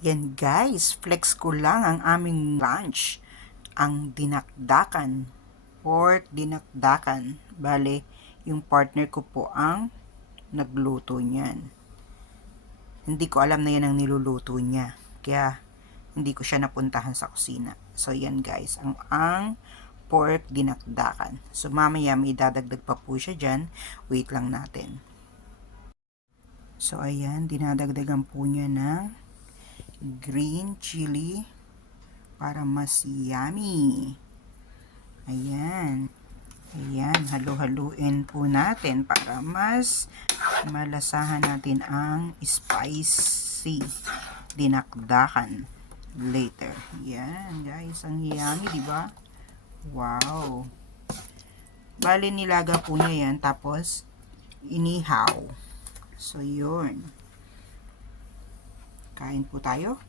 Yan guys, flex ko lang ang aming lunch. Ang dinakdakan. Pork dinakdakan. Bale, yung partner ko po ang nagluto niyan. Hindi ko alam na yan ang niluluto niya. Kaya, hindi ko siya napuntahan sa kusina. So, yan guys, ang pork dinakdakan. So, mamaya may dadagdag pa po siya dyan. Wait lang natin. So, ayan, dinadagdagan po niya ng green chili para mas yummy. Ayan. Ayan, halu-haluin po natin para mas malasahan natin ang spicy dinakdakan later. Ayan, guys, ang yummy, di ba? Wow. Bali, nilaga po niya yan, tapos inihaw. So, yun. Kain po tayo.